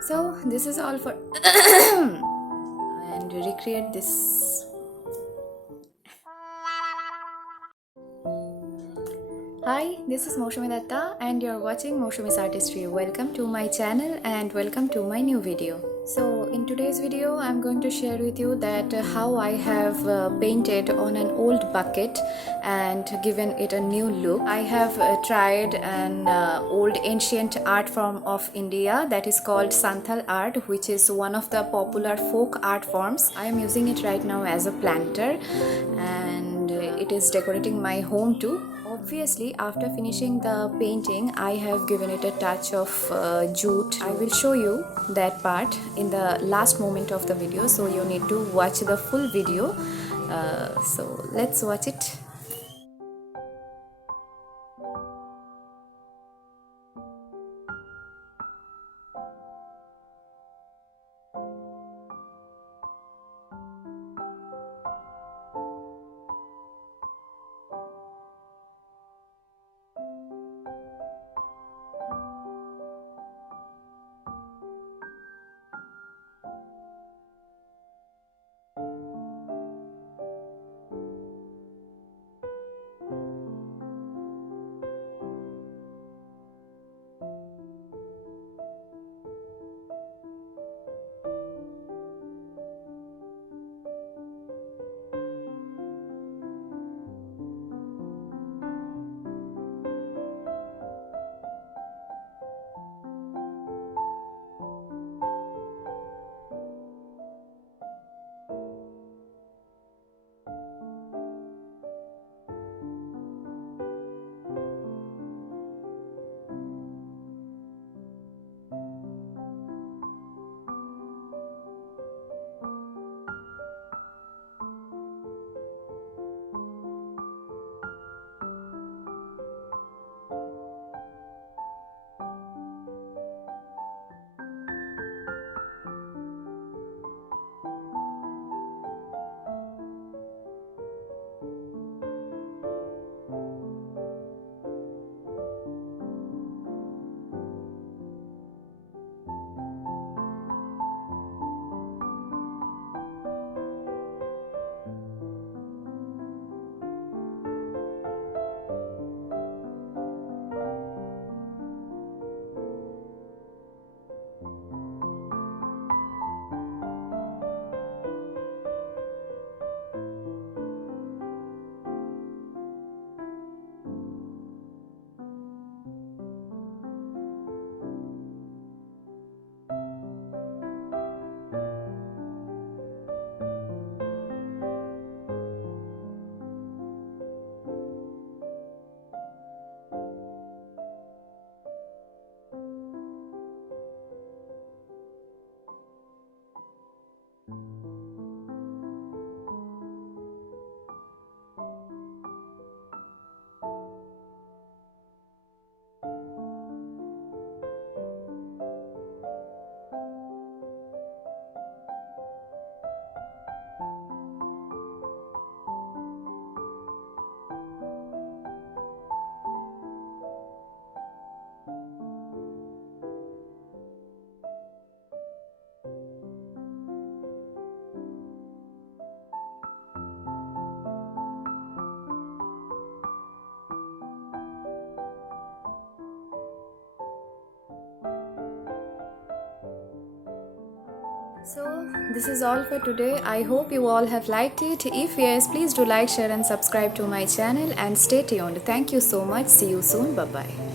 So this is all for and recreate this. Hi, this is MOUSUMI'S and you're watching MOUSUMI'S Artistry. Welcome to my channel and welcome to my new video. So in today's video I'm going to share with you that how I have painted on an old bucket and given it a new look. I have tried an old ancient art form of India that is called Santhal art, which is one of the popular folk art forms. I am using it right now as a planter and it is decorating my home too. Obviously, after finishing the painting, I have given it a touch of jute. I will show you that part in the last moment of the video, so you need to watch the full video. So let's watch it. So this is all for today. I hope you all have liked it. If yes, please do like, share and subscribe to my channel and stay tuned. Thank you so much. See you soon. Bye bye.